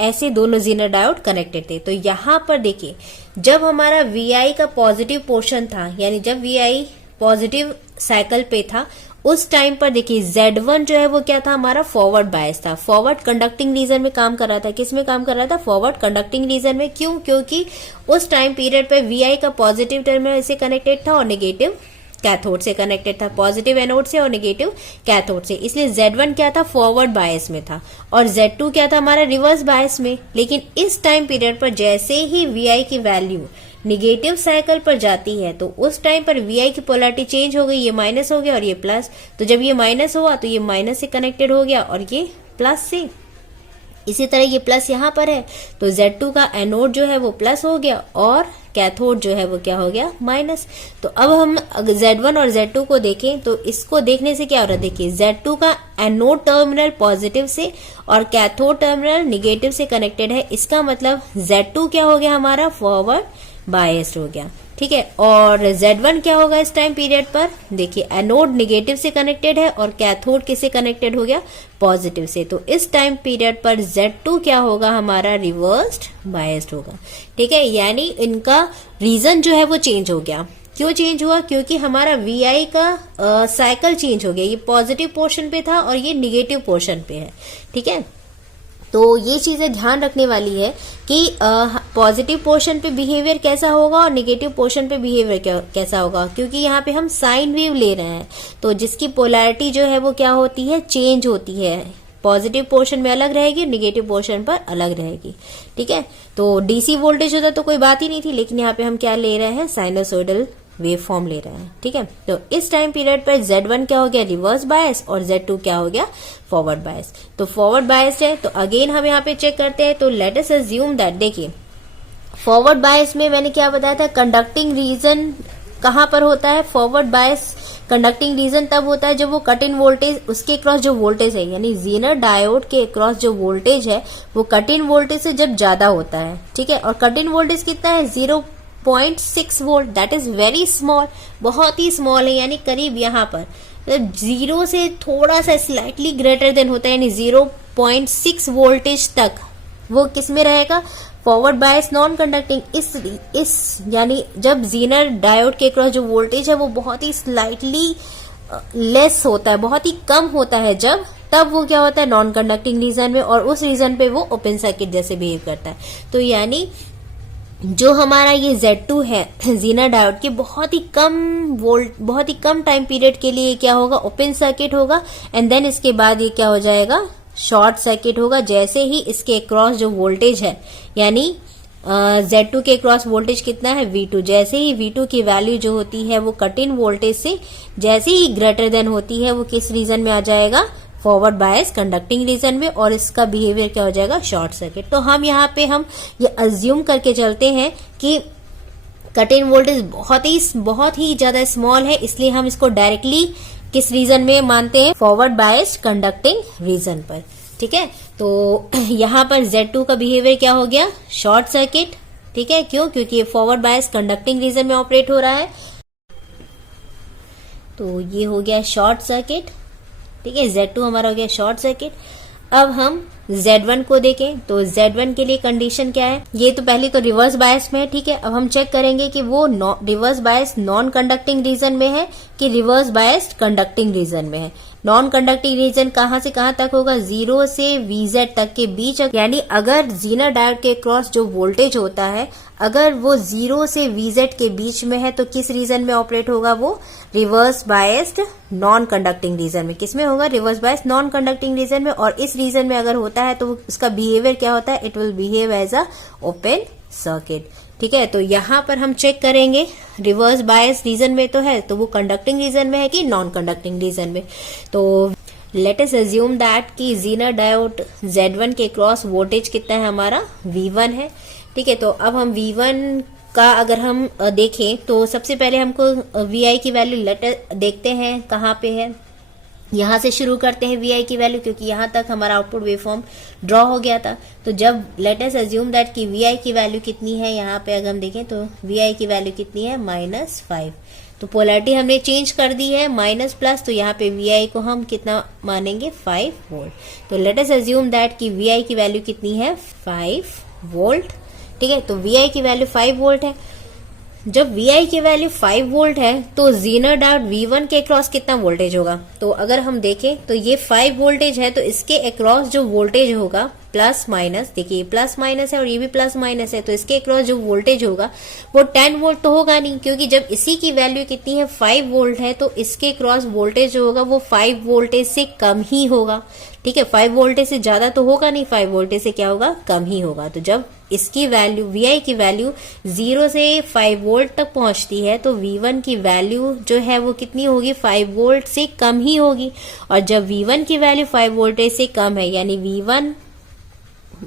ऐसे दोनों जीना डायोड कनेक्टेड थे। तो यहां पर देखिए, जब हमारा VI का पॉजिटिव पोर्शन था, यानी जब VI पॉजिटिव साइकिल पे था, उस टाइम पर देखिए Z1 जो है वो क्या था, हमारा फॉरवर्ड बायस था, फॉरवर्ड कंडक्टिंग रीजन में काम कर रहा था। किस में काम कर रहा था, फॉरवर्ड कंडक्टिंग रीजन में। क्यों, क्योंकि उस टाइम पीरियड पे VI का पॉजिटिव टर्मिनल से कनेक्टेड था और नेगेटिव कैथोड से कनेक्टेड था, पॉजिटिव एनोड से और नेगेटिव कैथोड से, इसलिए Z1 क्या था, फॉरवर्ड बायस में था, और Z2 क्या था, हमारा रिवर्स बायस में। लेकिन इस टाइम पीरियड पर जैसे ही VI की वैल्यू निगेटिव साइकिल पर जाती है, तो उस टाइम पर VI की पोलैरिटी चेंज हो गई, ये माइनस हो गया और ये प्लस। तो जब ये माइनस हुआ तो ये माइनस से कनेक्टेड हो गया और ये प्लस से। इसी तरह ये प्लस यहाँ पर है, तो Z2 का एनोड जो है वो प्लस हो गया और कैथोड जो है वो क्या हो गया, माइनस। तो अब हम Z1 और Z2 को देखें, तो इसको देखने से क्या हो रहा है, देखिए Z2 का एनोड टर्मिनल पॉजिटिव से और कैथोड टर्मिनल निगेटिव से कनेक्टेड है। इसका मतलब Z2 क्या हो गया, हमारा फॉरवर्ड बायस्ड हो गया। ठीक है, और Z1 क्या होगा इस टाइम पीरियड पर, देखिए एनोड निगेटिव से कनेक्टेड है और कैथोड किससे कनेक्टेड हो गया, पॉजिटिव से। तो इस टाइम पीरियड पर Z2 क्या होगा, हमारा रिवर्स्ड बायस्ड होगा। ठीक है, यानी इनका रीजन जो है वो चेंज हो गया। क्यों चेंज हुआ, क्योंकि हमारा VI का साइकिल चेंज हो गया, ये पॉजिटिव पोर्शन पे था और ये निगेटिव पोर्शन पे है। ठीक है, तो ये चीजें ध्यान रखने वाली है कि पॉजिटिव पोर्शन पे बिहेवियर कैसा होगा और नेगेटिव पोर्शन पे बिहेवियर कैसा होगा, क्योंकि यहाँ पे हम साइन वेव ले रहे हैं, तो जिसकी पोलैरिटी जो है वो क्या होती है, चेंज होती है। पॉजिटिव पोर्शन में अलग रहेगी, नेगेटिव पोर्शन पर अलग रहेगी। ठीक है, तो DC वोल्टेज होता तो कोई बात ही नहीं थी, लेकिन यहाँ पे हम क्या ले रहे हैं, साइनोसॉइडल वेव फॉर्म ले रहे हैं। ठीक है, तो इस टाइम पीरियड पर Z1 क्या हो गया, रिवर्स बायस, और Z2 क्या हो गया, फॉरवर्ड बायस। तो फॉरवर्ड बायस है, तो अगेन हम यहाँ पे चेक करते हैं। तो लेट अस अज्यूम दैट, देखिए फॉरवर्ड बायस में मैंने क्या बताया था, कंडक्टिंग रीजन कहां पर होता है, फॉरवर्ड बायस कंडक्टिंग रीजन तब होता है जब वो कट इन वोल्टेज, उसके क्रॉस जो वोल्टेज है, यानी जीनर डायोड के क्रॉस जो वोल्टेज है वो कट इन वोल्टेज से जब ज्यादा होता है। ठीक है, और कट इन वोल्टेज कितना है, 0.6 volt, that is very small, बहुत ही स्मॉल है, यानी करीब यहाँ पर जीरो से थोड़ा सा स्लाइटली ग्रेटर देन होता है, यानी 0.6 वोल्टेज तक वो किस में रहेगा, फॉरवर्ड बायस नॉन कंडक्टिंग। इस यानी जब जीनर डायोड के क्रॉस जो वोल्टेज है वो बहुत ही स्लाइटली लेस होता है, बहुत ही कम होता है, जब तब वो क्या होता है, नॉन कंडक्टिंग रीजन में, और उस रीजन पे वो ओपन सर्किट जैसे बिहेव करता है। तो यानी जो हमारा ये Z2 है जीनर डायोड के बहुत ही कम टाइम पीरियड के लिए क्या होगा, ओपन सर्किट होगा, एंड देन इसके बाद ये क्या हो जाएगा, शॉर्ट सर्किट होगा। जैसे ही इसके क्रॉस जो वोल्टेज है, यानी Z2 के क्रॉस वोल्टेज कितना है, V2, जैसे ही V2 की वैल्यू जो होती है वो कट इन वोल्टेज से जैसे ही ग्रेटर देन होती है, वो किस रीजन में आ जाएगा, फॉरवर्ड बायस कंडक्टिंग रीजन में, और इसका बिहेवियर क्या हो जाएगा, शॉर्ट सर्किट। तो हम यहाँ पे हम ये अज्यूम करके चलते हैं कि कट इन वोल्टेज बहुत ही ज्यादा स्मॉल है, इसलिए हम इसको डायरेक्टली किस रीजन में मानते हैं, फॉरवर्ड बायस कंडक्टिंग रीजन पर। ठीक है, तो यहाँ पर Z2 का बिहेवियर क्या हो गया, शॉर्ट सर्किट। ठीक है, क्यों, क्योंकि ये फॉरवर्ड बायस कंडक्टिंग रीजन में ऑपरेट हो रहा है, तो ये हो गया शॉर्ट सर्किट। ठीक है, Z2 हमारा हो गया शॉर्ट सर्किट। अब हम Z1 को देखें, तो Z1 के लिए कंडीशन क्या है, ये तो पहले तो रिवर्स बायस में है। ठीक है, अब हम चेक करेंगे कि वो reverse bias non conducting region में है कि रिवर्स बायस कंडक्टिंग रीजन में है। नॉन कंडक्टिंग रीजन कहां से कहां तक होगा, 0 से VZ तक के बीच। यानी अगर जीनर डायोड के क्रॉस जो वोल्टेज होता है अगर वो 0 से VZ के बीच में है तो किस रीजन में ऑपरेट होगा, वो reverse biased non conducting region में। किसमें होगा, reverse biased non conducting region में। और इस रीजन में अगर होता है तो उसका बिहेवियर क्या होता है, it will behave as a open circuit. ठीक है, तो यहां पर हम चेक करेंगे रिवर्स बायस रीजन में तो है तो वो कंडक्टिंग रीजन में है कि नॉन कंडक्टिंग रीजन में। तो लेट अस अज्यूम दैट कि जीनर डायोड Z1 के क्रॉस वोल्टेज कितना है हमारा, V1 है। ठीक है, तो अब हम V1 का अगर हम देखें तो सबसे पहले हमको VI की वैल्यू देखते हैं कहाँ पे है। यहां से शुरू करते हैं VI की वैल्यू, क्योंकि यहां तक हमारा आउटपुट वेवफॉर्म ड्रॉ हो गया था। तो जब लेट अस अज्यूम दैट कि VI की वैल्यू कितनी है, यहाँ पे अगर हम देखें तो VI की वैल्यू कितनी है, -5। तो पोलैरिटी हमने चेंज कर दी है माइनस प्लस, तो यहाँ पे VI को हम कितना मानेंगे, 5 वोल्ट। तो लेट अस अज्यूम दैट कि VI की वैल्यू कितनी है, 5 वोल्ट। ठीक है, तो VI की वैल्यू 5 वोल्ट है। जब VI की वैल्यू 5 वोल्ट है तो जीनर डायोड V1 के अक्रॉस कितना वोल्टेज होगा। तो अगर हम देखें तो ये 5 वोल्टेज है तो इसके अक्रॉस जो वोल्टेज होगा प्लस माइनस, देखिए प्लस माइनस है और ये भी प्लस माइनस है, तो इसके अक्रॉस जो वोल्टेज होगा वो 10 वोल्ट तो होगा नहीं, क्योंकि जब इसी की वैल्यू कितनी है, 5 वोल्ट है, तो इसके अक्रॉस वोल्टेज जो होगा वो 5 वोल्टेज से कम ही होगा। ठीक है, 5 वोल्टेज से ज्यादा तो होगा नहीं, 5 वोल्टेज से क्या होगा, कम ही होगा। तो जब इसकी वैल्यू VI की वैल्यू 0 से 5 वोल्ट तक पहुंचती है तो V1 की वैल्यू जो है वो कितनी होगी, 5 वोल्ट से कम ही होगी। और जब V1 की वैल्यू 5 वोल्टेज से कम है, यानी V1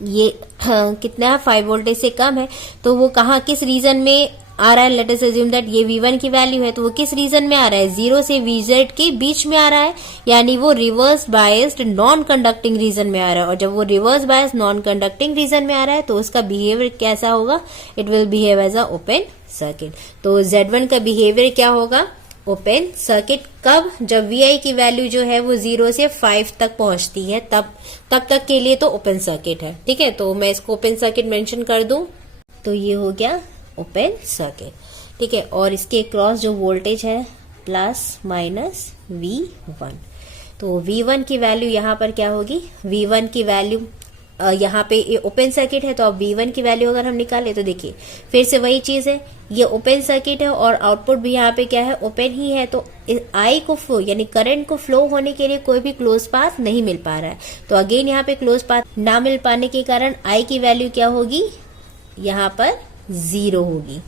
ये कितना है, 5 वोल्टेज से कम है, तो वो कहाँ किस रीजन में आ रहा है। लेट अस अज्यूम दैट ये V1 की वैल्यू है तो वो किस रीजन में आ रहा है, 0 से VZ के बीच में आ रहा है, यानी वो reverse biased non conducting region में आ रहा है। और जब वो reverse biased non conducting region में आ रहा है तो उसका बिहेवियर कैसा होगा, it will behave as a open circuit. तो Z1 का बिहेवियर क्या होगा, ओपन सर्किट। कब, जब VI की वैल्यू जो है वो 0 से 5 तक पहुंचती है, तब तक के लिए तो ओपन सर्किट है। ठीक है, तो मैं इसको ओपन सर्किट मेंशन कर दूं तो ये हो गया ओपन सर्किट। ठीक है, और इसके क्रॉस जो वोल्टेज है प्लस माइनस V1, तो V1 की वैल्यू यहाँ पर क्या होगी, V1 की वैल्यू यहाँ पे ये ओपन सर्किट है तो अब V1 की वैल्यू अगर हम निकाले तो देखिए फिर से वही चीज है, ये ओपन सर्किट है और आउटपुट भी यहाँ पे क्या है, ओपन ही है। तो I को फ्लो यानी करंट को फ्लो होने के लिए कोई भी क्लोज पाथ नहीं मिल पा रहा है। तो अगेन यहाँ पे क्लोज पाथ ना मिल पाने के कारण I की वैल्यू क्या होगी, यहाँ पर 0 होगी,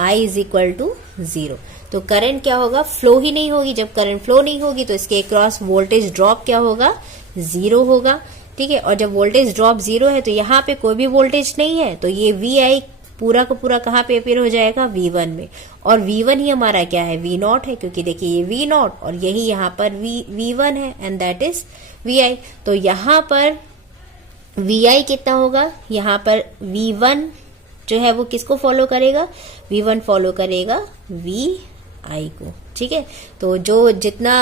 I इज इक्वल टू 0। तो करंट क्या होगा, फ्लो ही नहीं होगी। जब करंट फ्लो नहीं होगी तो इसके अक्रॉस वोल्टेज ड्रॉप क्या होगा, 0 होगा। ठीक है, और जब वोल्टेज ड्रॉप 0 है तो यहाँ पे कोई भी वोल्टेज नहीं है, तो ये VI पूरा का पूरा कहाँ पे अपीयर हो जाएगा, V1 में। और V1 ही हमारा क्या है, V0 है, क्योंकि देखिए ये V0 और यही यहाँ पर V1 है एंड दैट इज VI। तो यहाँ पर VI कितना होगा, यहाँ पर V1 जो है वो किसको फॉलो करेगा, V1 फॉलो करेगा VI को। ठीक है, तो जो जितना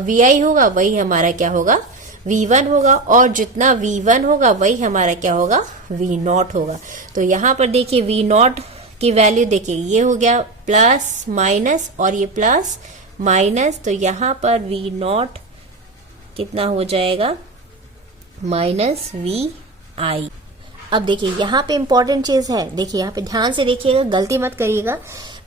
VI होगा वही हमारा क्या होगा, V1 होगा, और जितना V1 होगा वही हमारा क्या होगा, V0 होगा। तो यहाँ पर देखिए V0 की वैल्यू देखिए ये हो गया प्लस माइनस और ये प्लस माइनस, तो यहाँ पर V0 कितना हो जाएगा, माइनस VI। अब देखिए यहाँ पे इंपॉर्टेंट चीज है, देखिए यहाँ पे ध्यान से देखिएगा, गलती मत करिएगा।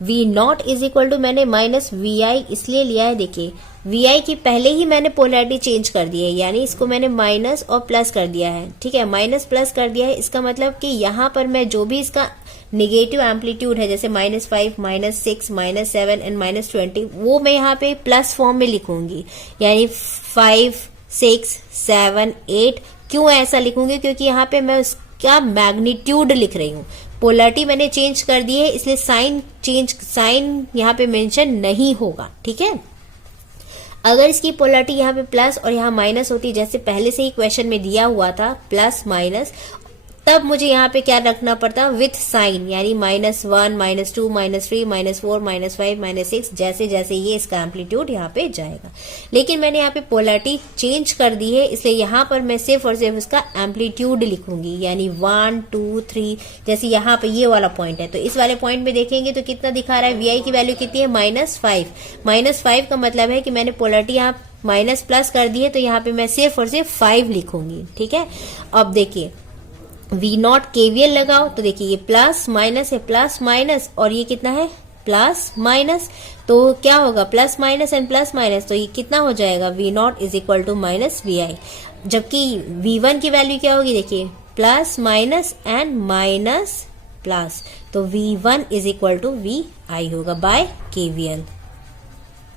V0 इज इक्वल टू मैंने माइनस VI इसलिए लिया है, देखिए VI की पहले ही मैंने पोलैरिटी चेंज कर दी है, यानी इसको मैंने माइनस और प्लस कर दिया है। ठीक है, माइनस प्लस कर दिया है, इसका मतलब कि यहाँ पर मैं जो भी इसका निगेटिव एम्पलीट्यूड है, जैसे -5, -6, -7 एंड -20, वो मैं यहाँ पे प्लस फॉर्म में लिखूंगी, यानी 5, 6, 7, 8। क्यों ऐसा लिखूंगी, क्योंकि यहाँ पे मैं उसका मैग्नीट्यूड लिख रही हूँ। पोलैरिटी मैंने चेंज कर दी है इसलिए साइन यहाँ पे मेंशन नहीं होगा। ठीक है, अगर इसकी पोलैरिटी यहाँ पे प्लस और यहाँ माइनस होती, जैसे पहले से ही क्वेश्चन में दिया हुआ था प्लस माइनस, तब मुझे यहाँ पे क्या रखना पड़ता, विथ साइन, यानी -1, -2, -3, -4, -5, -6, जैसे जैसे ये इसका एम्पलीट्यूड यहाँ पे जाएगा। लेकिन मैंने यहाँ पे पोलैरिटी चेंज कर दी है, इसलिए यहाँ पर मैं सिर्फ और सिर्फ इसका एम्पलीट्यूड लिखूंगी, यानी 1, 2, 3। जैसे यहाँ पे ये वाला पॉइंट है तो इस वाले पॉइंट में देखेंगे तो कितना दिखा रहा है, VI की वैल्यू कितनी है, -5। -5 का मतलब है कि मैंने पोलैरिटी यहाँ माइनस प्लस कर दिए तो यहाँ पे मैं सिर्फ और सिर्फ 5 लिखूंगी। ठीक है, अब देखिए वी नॉट केवीएल लगाओ तो देखिए ये प्लस माइनस है, प्लस माइनस, और ये कितना है प्लस माइनस, तो क्या होगा plus minus and plus minus, तो ये कितना हो जाएगा V naught is equal to minus V I. जबकि V1 की वैल्यू क्या होगी, देखिए plus minus and minus plus, तो V1 is equal to V I होगा बाय KVL।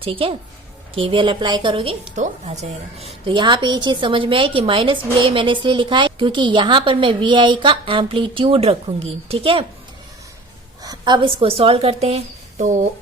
ठीक है, KVL अप्लाई करोगे तो आ जाएगा। तो यहाँ पे ये चीज समझ में आई कि माइनस वी आई मैंने इसलिए लिखा है क्योंकि यहाँ पर मैं वी आई का एम्पलीट्यूड रखूंगी। ठीक है, अब इसको सॉल्व करते हैं तो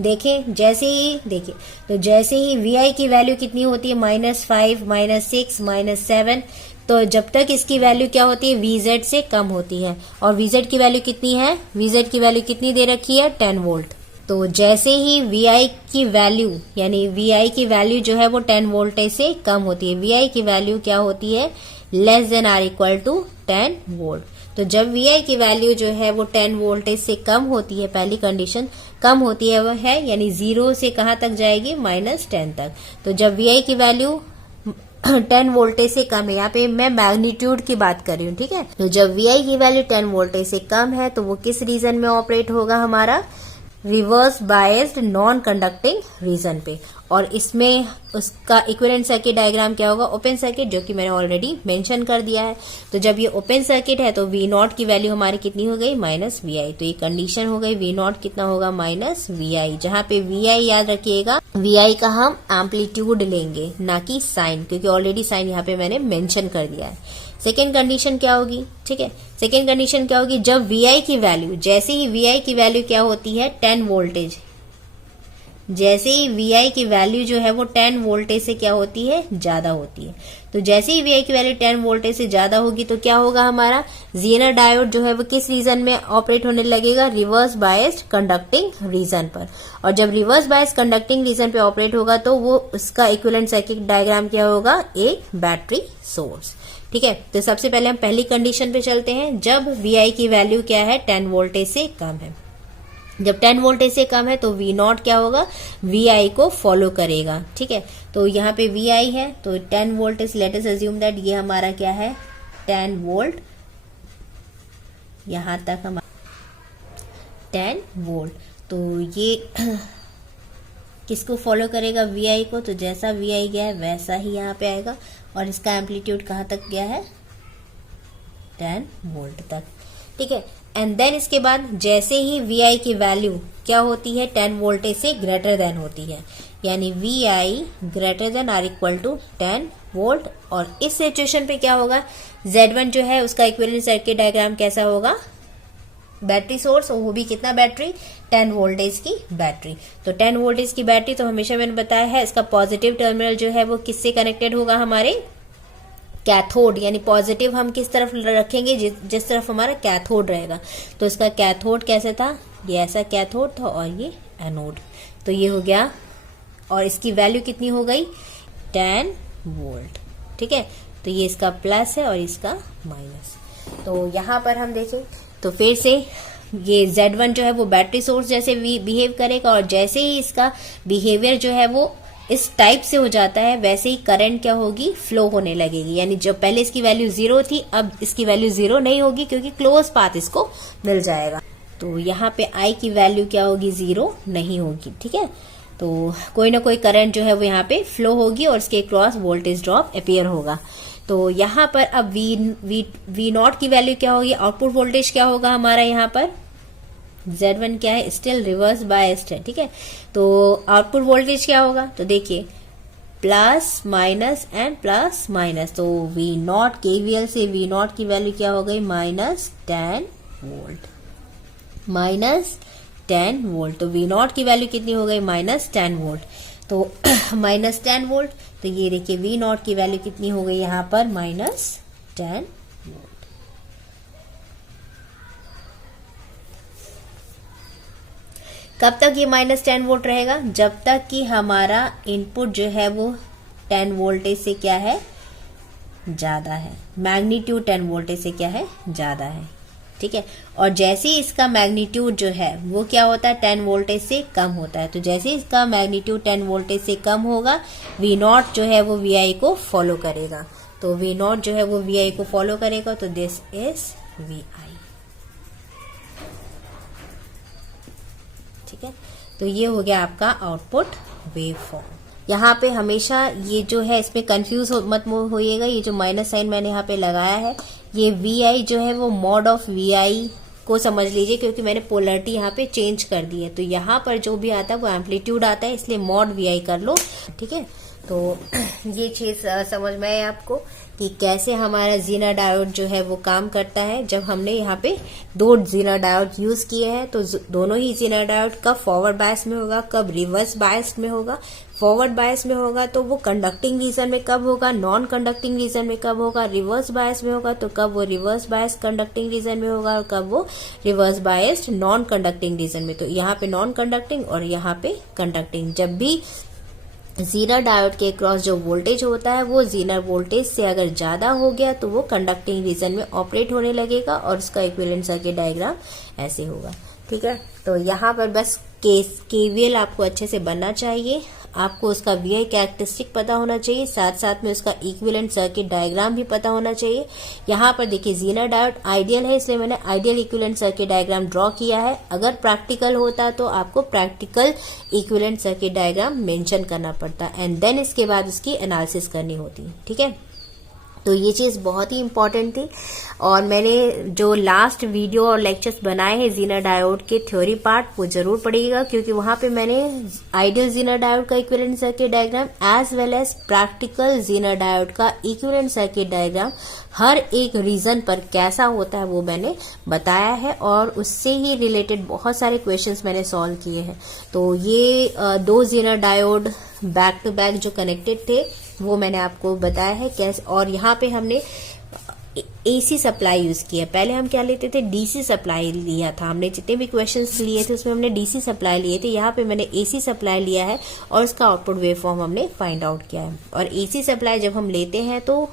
देखें जैसे ही वी आई की वैल्यू कितनी होती है -5, -6, -7, तो जब तक इसकी वैल्यू क्या होती है VZ से कम होती है। और VZ की वैल्यू कितनी है, VZ की वैल्यू कितनी दे रखी है 10 वोल्ट। तो जैसे ही VI की वैल्यू यानी VI की वैल्यू जो है वो 10 वोल्टेज से कम होती है, VI की वैल्यू क्या होती है less than or equal to 10 volt. तो जब VI की वैल्यू जो है वो 10 वोल्टेज से कम होती है, पहली कंडीशन कम होती है वो है यानी 0 से कहां तक जाएगी -10 तक। तो जब VI की वैल्यू 10 वोल्टेज से कम है, यहाँ पे मैं मैग्नीट्यूड की बात कर रही हूँ। ठीक है, तो जब VI की वैल्यू 10 वोल्टेज से कम है तो वो किस रीजन में ऑपरेट होगा, हमारा reverse biased non conducting region पे। और इसमें उसका इक्विवेलेंट सर्किट डायग्राम क्या होगा, ओपन सर्किट, जो कि मैंने ऑलरेडी मेंशन कर दिया है। तो जब ये ओपन सर्किट है तो V नॉट की वैल्यू हमारी कितनी हो गई -VI, तो ये कंडीशन हो गई V नॉट कितना होगा -VI, जहां पे VI याद रखिएगा VI का हम एम्पलीट्यूड लेंगे ना कि साइन, क्योंकि ऑलरेडी साइन यहाँ पे मैंने मेंशन कर दिया है। सेकेंड कंडीशन क्या होगी, ठीक है, सेकेंड कंडीशन क्या होगी, जब VI की वैल्यू, जैसे ही VI की वैल्यू क्या होती है 10 वोल्टेज, जैसे ही VI की वैल्यू जो है वो 10 वोल्टेज से क्या होती है ज्यादा होती है। तो जैसे ही VI की वैल्यू 10 वोल्टेज से ज्यादा होगी तो क्या होगा, हमारा ज़ीनर डायोड जो है वो किस रीजन में ऑपरेट होने लगेगा, रिवर्स बायस्ड कंडक्टिंग रीजन पर। और जब रिवर्स बायस्ड कंडक्टिंग रीजन पे ऑपरेट होगा तो वो उसका इक्विवेलेंट सर्किट डायग्राम क्या होगा, एक बैटरी सोर्स। ठीक है, तो सबसे पहले हम पहली कंडीशन पे चलते हैं, जब VI की वैल्यू क्या है 10 वोल्टेज से कम है। जब 10 वोल्टेज से कम है तो V नॉट क्या होगा, VI को फॉलो करेगा। ठीक है, तो यहाँ पे VI है तो 10 voltage, let us assume that ये हमारा क्या है 10 वोल्ट, यहां तक हमारा 10 वोल्ट, तो ये किसको फॉलो करेगा, VI को। तो जैसा VI गया है वैसा ही यहाँ पे आएगा, और इसका एम्पलीट्यूड कहाँ तक गया है 10 वोल्ट तक। ठीक है, एंड देन इसके बाद जैसे ही VI की वैल्यू क्या होती है 10 वोल्टेज से ग्रेटर देन होती है, यानी VI greater than or equal to 10 volt. और इस सिचुएशन पे क्या होगा, Z1 जो है उसका इक्विवेलेंट सर्किट डायग्राम कैसा होगा, बैटरी सोर्स, और वो भी कितना बैटरी 10 वोल्टेज की बैटरी। तो 10 वोल्टेज की बैटरी, तो हमेशा मैंने बताया है इसका पॉजिटिव टर्मिनल जो है वो किससे कनेक्टेड होगा, हमारे कैथोड, यानी पॉजिटिव हम किस तरफ रखेंगे, जिस तरफ हमारा कैथोड रहेगा। तो इसका कैथोड कैसे था, ये ऐसा कैथोड था और ये एनोड, तो ये हो गया, और इसकी वैल्यू कितनी हो गई 10 वोल्ट। ठीक है, तो ये इसका प्लस है और इसका माइनस। तो यहां पर हम देखें तो फिर से ये Z1 जो है वो बैटरी सोर्स जैसे बिहेव करेगा, और जैसे ही इसका बिहेवियर जो है वो इस टाइप से हो जाता है वैसे ही करंट क्या होगी, फ्लो होने लगेगी। यानी जब पहले इसकी वैल्यू 0 थी अब इसकी वैल्यू 0 नहीं होगी, क्योंकि क्लोज पाथ इसको मिल जाएगा। तो यहाँ पे I की वैल्यू क्या होगी, 0 नहीं होगी। ठीक है, तो कोई ना कोई करंट जो है वो यहाँ पे फ्लो होगी और इसके क्रॉस वोल्टेज ड्रॉप अपीयर होगा। तो यहाँ पर अब V नॉट की वैल्यू क्या होगी, आउटपुट वोल्टेज क्या होगा हमारा, यहाँ पर Z1 क्या है, स्टिल रिवर्स बायस्ड है। ठीक है, तो आउटपुट वोल्टेज क्या होगा, तो देखिए plus minus and plus minus, तो V नॉट KVL से V नॉट की वैल्यू क्या हो गई -10 वोल्ट, -10 वोल्ट। तो V नॉट की वैल्यू कितनी हो गई -10 वोल्ट, तो -10 वोल्ट। तो ये देखिए V नॉट की वैल्यू कितनी हो गई यहाँ पर -10 वोल्ट। कब तक ये -10 वोल्ट रहेगा, जब तक कि हमारा इनपुट जो है वो 10 वोल्टेज से क्या है ज्यादा है, मैग्नीट्यूड 10 वोल्टेज से क्या है ज्यादा है। ठीक है। और जैसे ही इसका मैग्नीट्यूड जो है वो क्या होता है, 10 वोल्टेज से कम होता है। तो जैसे ही इसका मैग्नीट्यूड 10 वोल्टेज से कम होगा, वी नॉट जो है वो वी आई को फॉलो करेगा। तो वी नॉट जो है वो वी आई को फॉलो करेगा, तो दिस इज वी आई। ठीक है, तो ये हो गया आपका आउटपुट वेव फॉर्म। यहाँ पे हमेशा ये जो है इसमें कंफ्यूज मत होइएगा, ये जो माइनस साइन मैंने यहाँ पे लगाया है, ये वी आई जो है वो मॉड ऑफ वी आई को समझ लीजिए, क्योंकि मैंने पोलरिटी यहाँ पे चेंज कर दी है। तो यहाँ पर जो भी आता है वो एम्पलीट्यूड आता है, इसलिए मॉड वी आई कर लो। ठीक है, तो ये चीज समझ में आई आपको कि कैसे हमारा जीना डायोड जो है वो काम करता है। जब हमने यहाँ पे 2 जीना डायोड यूज किए हैं, तो दोनों ही जीना डायोड कब फॉरवर्ड बायस में होगा, कब रिवर्स बायस में होगा। फॉरवर्ड बायस में होगा तो वो कंडक्टिंग रीजन में कब होगा, नॉन कंडक्टिंग रीजन में कब होगा, रिवर्स बायस में होगा तो कब वो रिवर्स बायस कंडक्टिंग रीजन में होगा, और कब वो reverse biased non conducting region में। तो यहाँ पे नॉन कंडक्टिंग और यहाँ पे कंडक्टिंग। जब भी जीनर डायोड के क्रॉस जो वोल्टेज होता है वो जीनर वोल्टेज से अगर ज्यादा हो गया तो वो कंडक्टिंग रीजन में ऑपरेट होने लगेगा, और उसका इक्विवेलेंट सर्किट डायग्राम ऐसे होगा। ठीक है, तो यहाँ पर बस केवीएल आपको अच्छे से बनना चाहिए, आपको उसका वीआई कैरेक्टरिस्टिक पता होना चाहिए, साथ साथ में उसका इक्विवेलेंट सर्किट डायग्राम भी पता होना चाहिए। यहाँ पर देखिए जीनर डायोड आइडियल है, इसलिए मैंने ideal equivalent circuit diagram draw किया है। अगर प्रैक्टिकल होता तो आपको practical equivalent circuit diagram mention करना पड़ता, एंड देन इसके बाद उसकी एनालिसिस करनी होती। ठीक है, तो ये चीज बहुत ही इंपॉर्टेंट थी। और मैंने जो लास्ट वीडियो और लेक्चर्स बनाए हैं जीनर डायोड के थ्योरी पार्ट, वो जरूर पढ़िएगा, क्योंकि वहां पे मैंने आइडियल जीनर डायोड का equivalent circuit diagram as well as practical zener diode का इक्विवेलेंट सर्किट डायग्राम हर एक रीजन पर कैसा होता है वो मैंने बताया है, और उससे ही रिलेटेड बहुत सारे क्वेश्चंस मैंने सॉल्व किए हैं। तो ये 2 zener diode back to back जो कनेक्टेड थे वो मैंने आपको बताया है कैसे। और यहाँ पे हमने एसी सप्लाई यूज किया। पहले हम क्या लेते थे, डीसी सप्लाई लिया था। हमने जितने भी क्वेश्चंस लिए थे उसमें हमने डीसी सप्लाई लिए थे। यहाँ पे मैंने एसी सप्लाई लिया है और उसका आउटपुट वेवफॉर्म हमने फाइंड आउट किया है। और एसी सप्लाई जब हम लेते हैं तो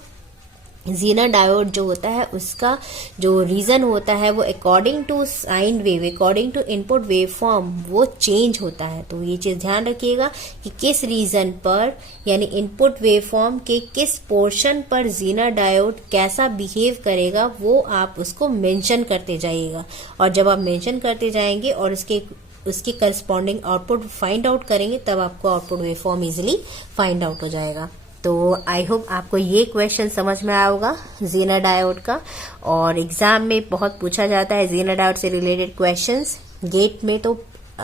जीनर डायोड जो होता है उसका जो रीजन होता है वो according to sine wave, according to input wave form वो चेंज होता है। तो ये चीज ध्यान रखिएगा कि किस रीजन पर, यानी इनपुट वेव फॉर्म के किस पोर्शन पर जीनर डायोड कैसा बिहेव करेगा वो आप उसको मेंशन करते जाइएगा। और जब आप मेंशन करते जाएंगे और उसके करस्पॉन्डिंग आउटपुट फाइंड आउट करेंगे, तब आपको output wave form easily find out हो जाएगा। तो आई होप आपको ये क्वेश्चन समझ में आया होगा जीनर डायोड का। और एग्जाम में बहुत पूछा जाता है जीनर डायोड से रिलेटेड क्वेश्चंस। गेट में तो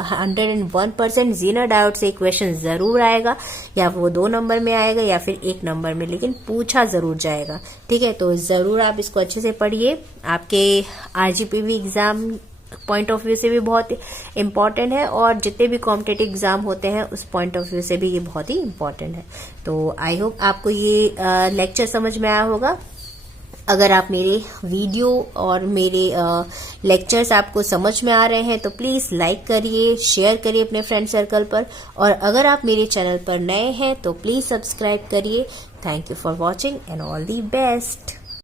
101% जीनर डायोड से क्वेश्चन जरूर आएगा, या वो 2 नंबर में आएगा या फिर 1 नंबर में, लेकिन पूछा जरूर जाएगा। ठीक है, तो जरूर आप इसको अच्छे से पढ़िए। आपके RGPV exam point of view से भी बहुत इंपॉर्टेंट है, और जितने भी कॉम्पिटेटिव एग्जाम होते हैं उस पॉइंट ऑफ व्यू से भी ये बहुत ही इंपॉर्टेंट है। तो आई होप आपको ये लेक्चर समझ में आया होगा। अगर आप मेरे वीडियो और मेरे लेक्चर्स आपको समझ में आ रहे हैं तो प्लीज लाइक करिए, शेयर करिए अपने फ्रेंड सर्कल पर, और अगर आप मेरे चैनल पर नए हैं तो प्लीज सब्सक्राइब करिए। Thank you for watching and all the best.